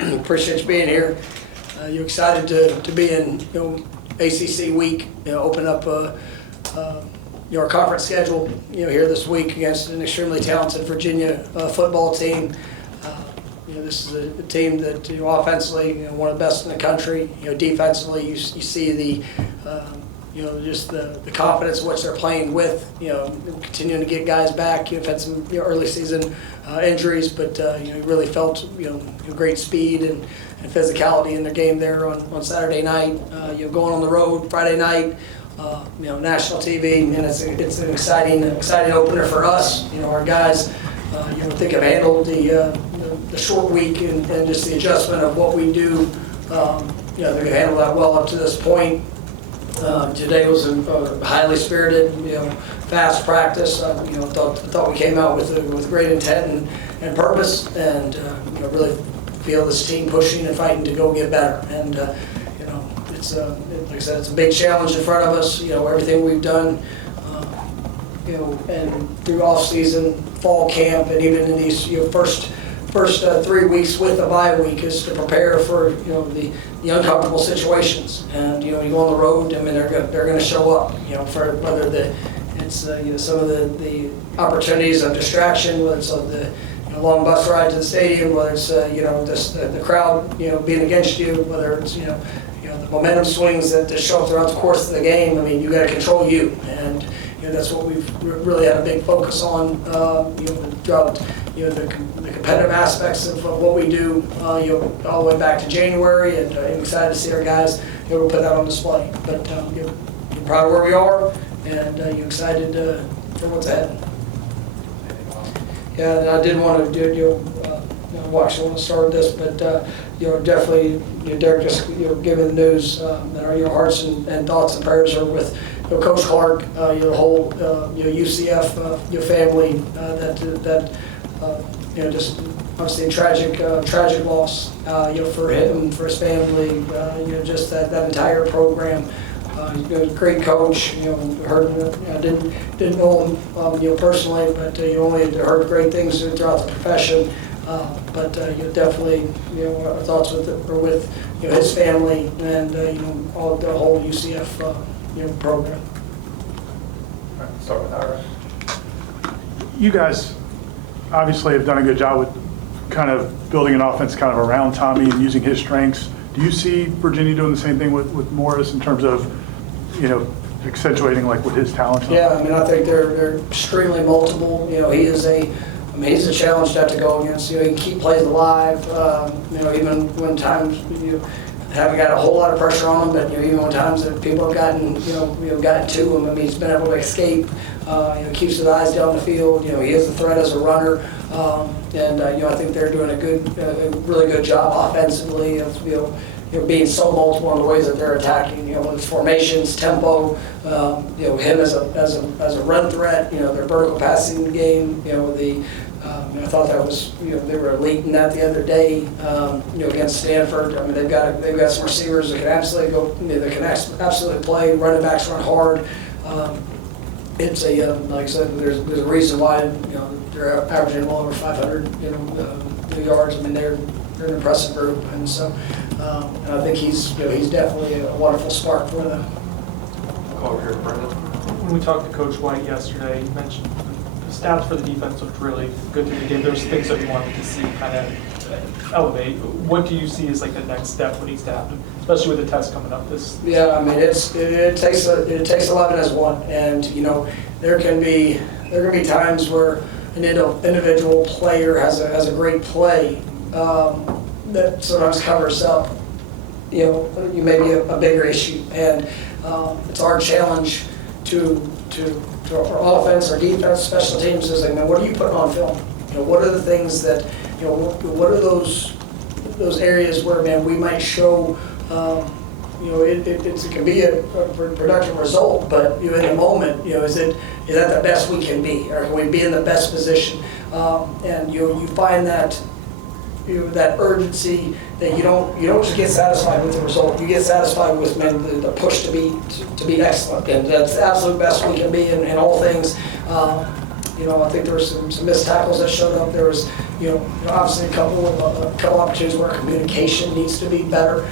Appreciate you being here. You excited to be in ACC week? Open up our conference schedule. Here this week against an extremely talented Virginia football team. This is a team that offensively one of the best in the country. Defensively you see the just the confidence of what they're playing with. Continuing to get guys back. You've had some early season injuries, but you really felt great speed and physicality in the game there on Saturday night. Going on the road Friday night. National TV, and it's an exciting opener for us. Our guys, I think have handled the short week and just the adjustment of what we do. They've handled that well up to this point. Today was a highly spirited, fast practice. Thought we came out with great intent and purpose, and really feel this team pushing and fighting to go get better. And it's like I said, it's a big challenge in front of us. Everything we've done, and through off season, fall camp, and even in these first 3 weeks with the bye week is to prepare for the uncomfortable situations. And you go on the road. I mean, they're going to show up. For whether it's some of the opportunities of distraction, whether it's the long bus ride to the stadium, whether it's the crowd being against you, whether it's the momentum swings that just show up throughout the course of the game. I mean, you got to control you, and that's what we've really had a big focus on. Throughout the competitive aspects of what we do, all the way back to January, and I'm excited to see our guys put that on display. But you're proud of where we are, and you're excited for what's ahead. Yeah, and I did want to do actually want to start this, but definitely Derek just giving the news that our hearts and thoughts and prayers are with Coach Clark, the whole UCF family that just obviously a tragic loss for him, for his family, just that entire program. He's a great coach. Didn't know him personally, but only had heard great things throughout the profession. But definitely our thoughts are with his family and all the whole UCF program. All right, start with Ira. You guys obviously have done a good job with kind of building an offense kind of around Tommy and using his strengths. Do you see Virginia doing the same thing with Morris in terms of accentuating like what his talents are? Yeah, I mean, I think they're extremely multiple. He's a challenge to have to go against. He can keep plays alive. Even when times haven't got a whole lot of pressure on him, but even when times that people have gotten gotten to him, I mean, he's been able to escape. Keeps his eyes down the field. He is a threat as a runner, and I think they're doing a really good job offensively of being so multiple in the ways that they're attacking. With formations, tempo, him as a run threat. Their vertical passing game. I thought that was they were elite in that the other day. Against Stanford. I mean, they've got some receivers that can absolutely go. That can absolutely play. Running backs run hard. It's like I said, there's a reason why they're averaging well over 500 yards. I mean, they're an impressive group, and so and I think he's definitely a wonderful spark for them. I'll go over here to Brendan. When we talked to Coach White yesterday, he mentioned the stats for the defense looked really good through the game. There's things that we wanted to see kind of elevate. What do you see as like the next step what needs to happen, especially with the test coming up this? Yeah, I mean it takes 11 as one, and there can be times where an individual player has a great play that sometimes covers up maybe a bigger issue, and it's our challenge to our offense, our defense, special teams is like, man, what are you putting on film? What are the things that what are those areas where, man, we might show it can be a productive result, but in the moment, is that the best we can be, or can we be in the best position? And you find that that urgency that you don't just get satisfied with the result. You get satisfied with the push to be excellent, and that's the absolute best we can be in all things. I think there were some missed tackles that showed up. There was, obviously a couple opportunities where communication needs to be better.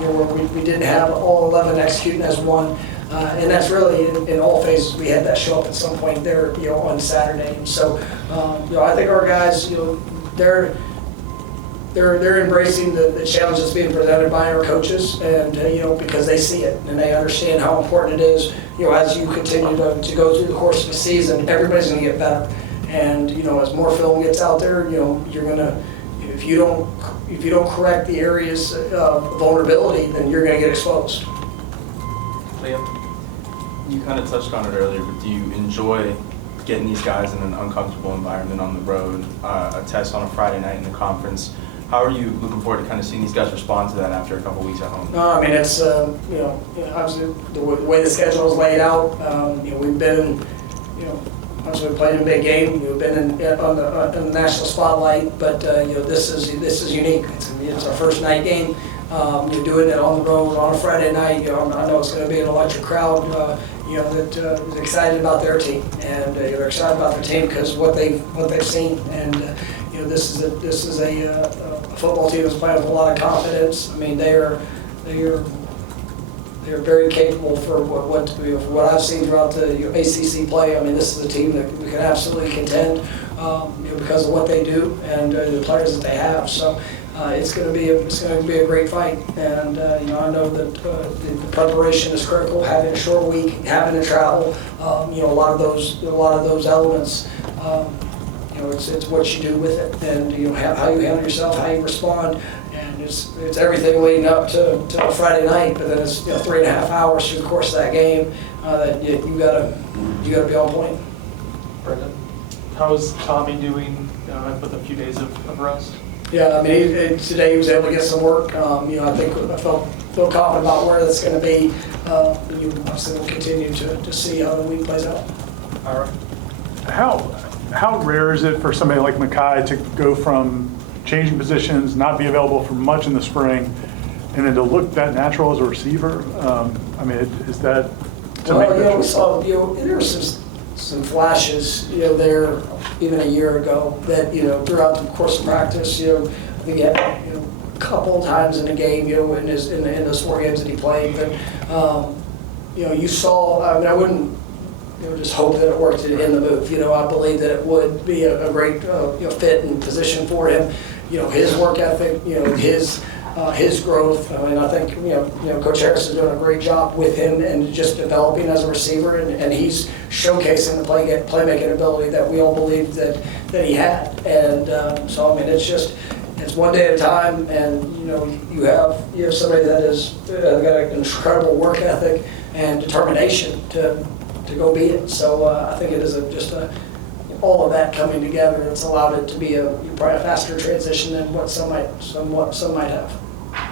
Where we didn't have all 11 executing as one. And that's really in all phases. We had that show up at some point there, on Saturday. And so, I think our guys, they're embracing the challenge that's being presented by our coaches, and because they see it and they understand how important it is. As you continue to go through the course of the season, everybody's going to get better. And as more film gets out there, you're gonna, if you don't correct the areas of vulnerability, then you're going to get exposed. Liam, you kind of touched on it earlier, but do you enjoy getting these guys in an uncomfortable environment on the road, a test on a Friday night in the conference? How are you looking forward to kind of seeing these guys respond to that after a couple weeks at home? No, I mean, it's, obviously the way the schedule is laid out, we've been, obviously we played in a big game, we've been in the national spotlight, but, this is unique. It's our first night game. You're doing it on the road on a Friday night. I know it's going to be an electric crowd, that is excited about their team, and they're excited about their team because what they've seen. And this is a football team that's playing with a lot of confidence. I mean, they're very capable for what I've seen throughout the ACC play. I mean, this is a team that we can absolutely contend because of what they do and the players that they have. So. It's going to be a great fight, and I know that the preparation is critical. Having a short week, having to travel, a lot of those elements. It's what you do with it, and how you handle yourself, how you respond, and it's everything leading up to Friday night. But then it's 3.5 hours through the course of that game that you gotta be on point. Brendan, how's Tommy doing with a few days of rest? Yeah, I mean, today he was able to get some work. I think I felt confident about where that's going to be. Obviously, we'll continue to see how the week plays out. All right. How rare is it for somebody like Mackay to go from changing positions, not be available for much in the spring, and then to look that natural as a receiver? I mean, is that to make that we saw there were some flashes there even a year ago that throughout the course of practice I think he had a couple times in the game in those 4 games that he played, but you saw. I mean, I wouldn't just hope that it worked in the booth. I believe that it would be a great fit and position for him. His work ethic, his growth. I mean, I think Coach Harris is doing a great job with him and just developing as a receiver, and he's showcasing the playmaking ability that we all believed that he had. And so I mean, it's one day at a time, and you have somebody that has got an incredible work ethic and determination to go beat it. So I think it is all of that coming together that's allowed it to be probably a faster transition than what some might have.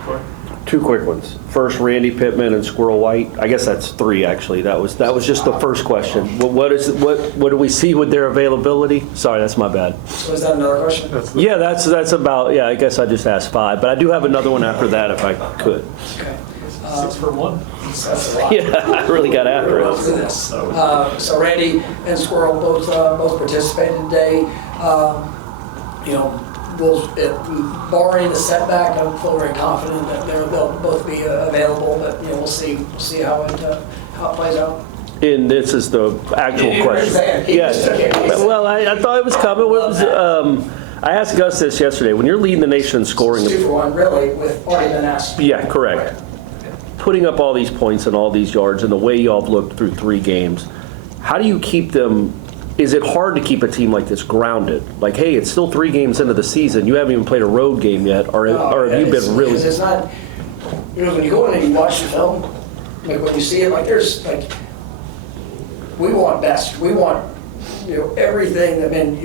Corey? 2 quick ones. First, Randy Pittman and Squirrel White. I guess that's 3 actually. That was just the first question. What do we see with their availability? Sorry, that's my bad. So is that another question? Yeah, that's about. Yeah, I guess I just asked 5, but I do have another one after that if I could. Okay. 6 for 1. That's a lot. Yeah, I really got after it. So Randy and Squirrel both participated today. Barring a setback, I feel very confident that they'll both be available. But we'll see how it plays out. And this is the actual question. Yes. Well, I thought it was coming. I asked Gus this yesterday. When you're leading the nation in scoring, 2 for 1, really, with already been asked. Yeah, correct. Putting up all these points and all these yards and the way y'all have looked through 3 games, how do you keep them? Is it hard to keep a team like this grounded? Like, hey, it's still 3 games into the season. You haven't even played a road game yet, or have you been really? It's not. When you go in and you watch the film, like when you see it, we want best. We want everything. I mean,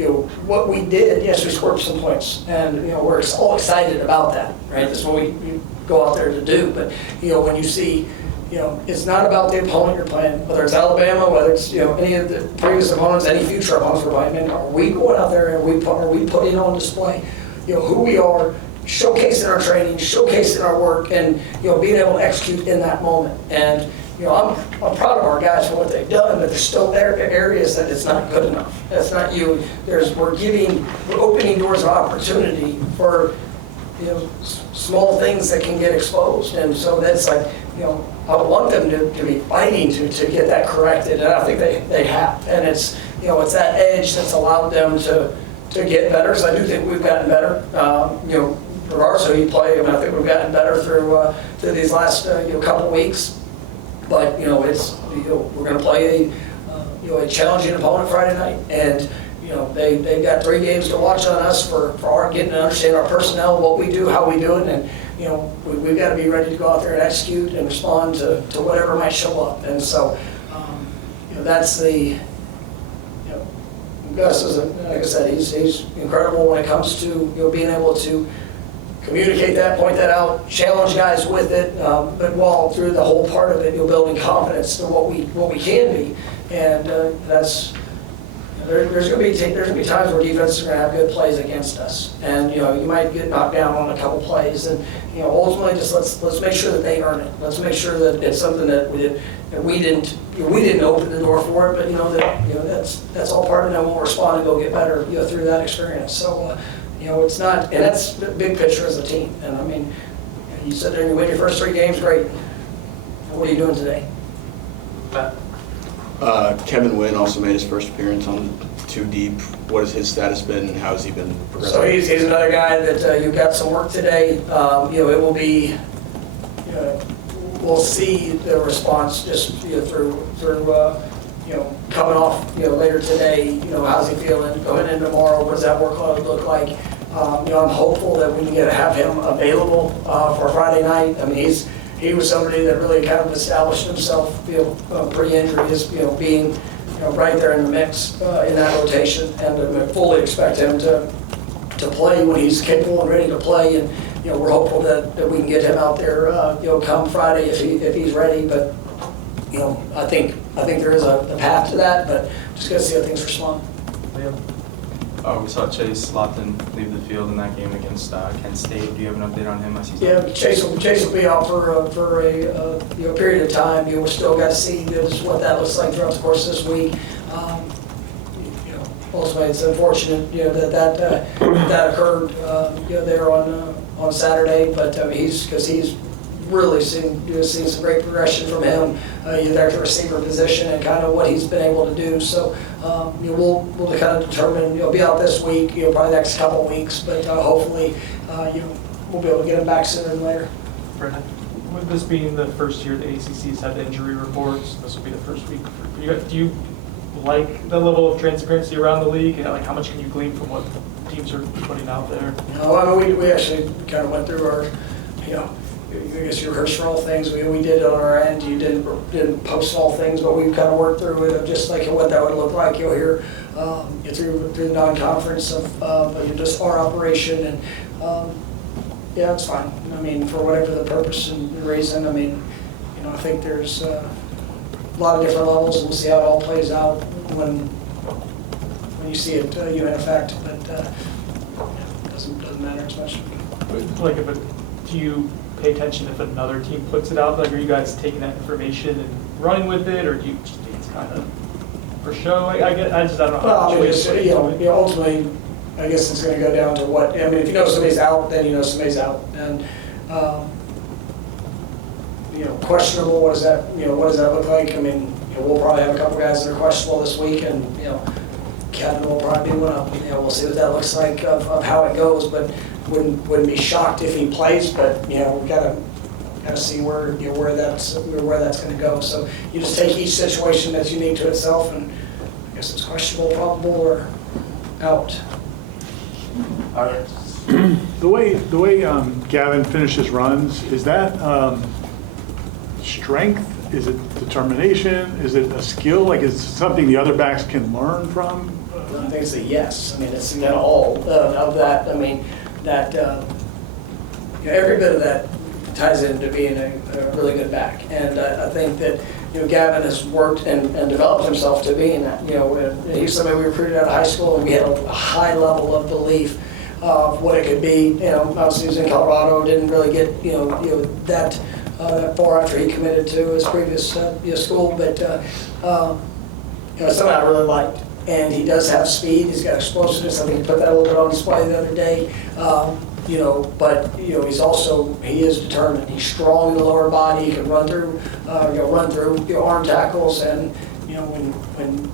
what we did. Yes, we scored some points, and we're all excited about that, right? That's what we go out there to do. But when you see. It's not about the opponent you're playing, whether it's Alabama, whether it's any of the previous opponents, any future opponents we're playing. Man, are we going out there and are we putting on display, who we are, showcasing our training, showcasing our work, and being able to execute in that moment. And I'm proud of our guys for what they've done, but there's still areas that it's not good enough. That's not you. We're opening doors of opportunity for, small things that can get exposed. And so that's like, I want them to be fighting to get that corrected, and I think they have. And it's, it's that edge that's allowed them to get better. So I do think we've gotten better. Regardless of who you play, I think we've gotten better through these last couple weeks. But it's we're going to play a challenging opponent Friday night, and they've got 3 games to watch on us for our getting to understand our personnel, what we do, how we do it, and we've got to be ready to go out there and execute and respond to whatever might show up. And so that's the Gus is, like I said, he's incredible when it comes to being able to communicate that, point that out, challenge guys with it, but while through the whole part of it, building confidence to what we can be, and that's there's going to be times where defense is going to have good plays against us, and you might get knocked down on a couple plays, and ultimately just let's make sure that they earn it. Let's make sure that it's something that we didn't open the door for it, but that's all part of it. We'll respond and go get better through that experience. So. It's not, and that's the big picture as a team. And I mean, you sit there and you win your first 3 games, great. What are you doing today? Kevin Wynn also made his first appearance on 2 Deep. What has his status been, and how has he been progressing? So he's another guy that you've got some work today. It will be, we'll see the response just through coming off later today. How's he feeling going in tomorrow? What does that workload look like? I'm hopeful that we can have him available for Friday night. I mean, he was somebody that really kind of established himself, pre-injury, as being right there in the mix in that rotation, and I fully expect him to play when he's capable and ready to play. And we're hopeful that we can get him out there come Friday if he's ready. But I think there is a path to that, but just got to see how things respond. We saw Chase Lofton leave the field in that game against Kent State. Do you have an update on him? Chase will be out for a period of time. We've still got to see what that looks like throughout the course of this week. Ultimately, it's unfortunate that occurred there on Saturday, but he's really seen some great progression from him, either at the receiver position and kind of what he's been able to do. So we'll kind of determine. Be out this week, probably the next couple of weeks, but hopefully we'll be able to get him back sooner than later. Brendan, with this being the first year the ACC's had injury reports, this will be the first week for you guys. Do you like the level of transparency around the league? Like, how much can you glean from what teams are putting out there? I mean, we actually kind of went through our, I guess you rehearsed for all things. We did it on our end. You didn't post all things, but we kind of worked through it of just like what that would look like. You'll hear through the non-conference of just our operation, and yeah, it's fine. I mean, for whatever the purpose and reason. I mean, I think there's a lot of different levels, and we'll see how it all plays out when you see it in effect. But it doesn't matter as much. Like, do you pay attention if another team puts it out? Like, are you guys taking that information and running with it, or do you just think it's kind of for show? I don't know. Well, I mean, ultimately, I guess it's going to go down to what. I mean, if you know somebody's out, then somebody's out, and questionable. What does that look like? I mean, we'll probably have a couple guys that are questionable this week, and Kevin will probably be one of them. We'll see what that looks like of how it goes, but wouldn't be shocked if he plays. But we gotta see where that's going to go. So you just take each situation that's unique to itself, and I guess it's questionable, probable, or out. The way Gavin finishes runs, is that strength? Is it determination? Is it a skill? Like, is it something the other backs can learn from? I think it's a yes. I mean, it's not all of that. I mean, that every bit of that ties into being a really good back. And I think that Gavin has worked and developed himself to being that. He's somebody we recruited out of high school, and we had a high level of belief of what it could be. Obviously he was in Colorado, didn't really get that that far after he committed to his previous school. But something I really liked. And he does have speed. He's got explosiveness. I think he put that a little bit on display the other day. But he is determined. He's strong in the lower body. He can run through arm tackles. And when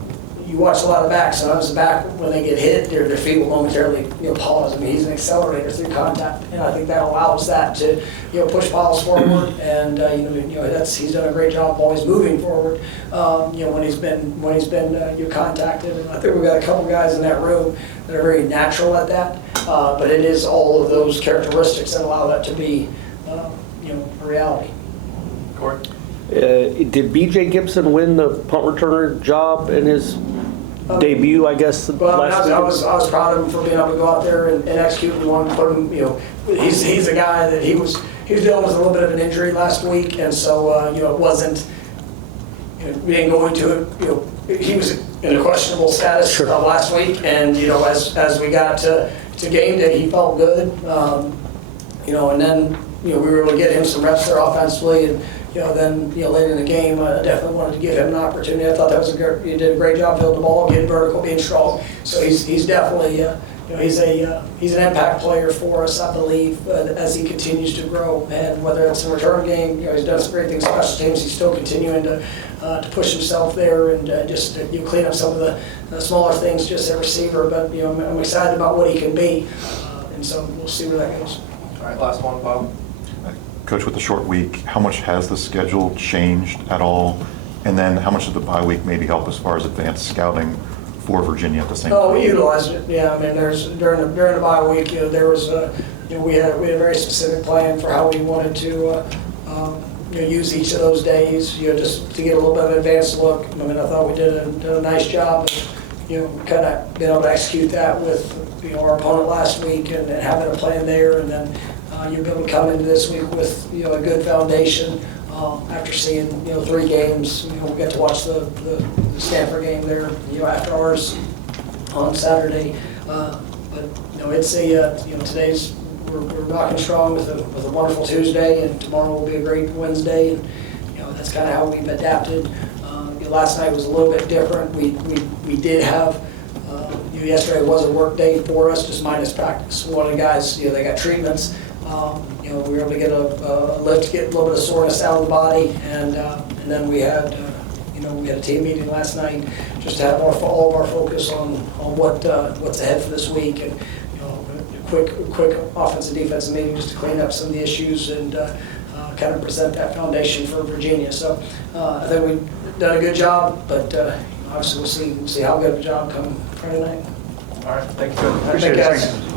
you watch a lot of backs, sometimes the back, when they get hit, their feet will momentarily pause. I mean, he's an accelerator through contact, and I think that allows that to push balls forward. And he's done a great job always moving forward. When he's been contacted, and I think we've got a couple guys in that room that are very natural at that. But it is all of those characteristics that allow that to be a reality. Corey? Did B.J. Gibson win the punt returner job in his debut, I guess, well, last week? I was proud of him for being able to go out there and execute. And want to put him, he's a guy that he was dealing with a little bit of an injury last week, and so it wasn't. We didn't go into it. He was in a questionable status last week, and as we got to game day, he felt good. And then we were able to get him some reps there offensively, and then later in the game, I definitely wanted to give him an opportunity. I thought he did a great job building the ball, getting vertical, being strong. So he's definitely he's an impact player for us, I believe, as he continues to grow. And whether it's a return game, he's done some great things in special teams. He's still continuing to push himself there and just clean up some of the smaller things just at receiver. But I'm excited about what he can be, and so we'll see where that goes. All right, last one, Bob. Coach, with the short week, how much has the schedule changed at all? And then how much did the bye week maybe help as far as advanced scouting for Virginia at the same time? Oh, we utilized it. Yeah, I mean, during the bye week, there was we had a very specific plan for how we wanted to use each of those days, just to get a little bit of an advanced look. I mean, I thought we did a nice job of kind of being able to execute that with our opponent last week and having a plan there, and then you'll be able to come into this week with a good foundation after seeing 3 games. We got to watch the Stanford game there after ours on Saturday. But it's today's we're rocking strong with a wonderful Tuesday, and tomorrow will be a great Wednesday, and that's kind of how we've adapted. Last night was a little bit different. We did have. Yesterday was a work day for us, just minus practice. One of the guys, they got treatments. We were able to get a lift, to get a little bit of soreness out of the body, and then we had a team meeting last night just to have all of our focus on what's ahead for this week, and a quick offensive defensive meeting just to clean up some of the issues and kind of present that foundation for Virginia. So I think we've done a good job, but obviously we'll see how good of a job come Friday night. All right, thank you. Appreciate it. Thanks.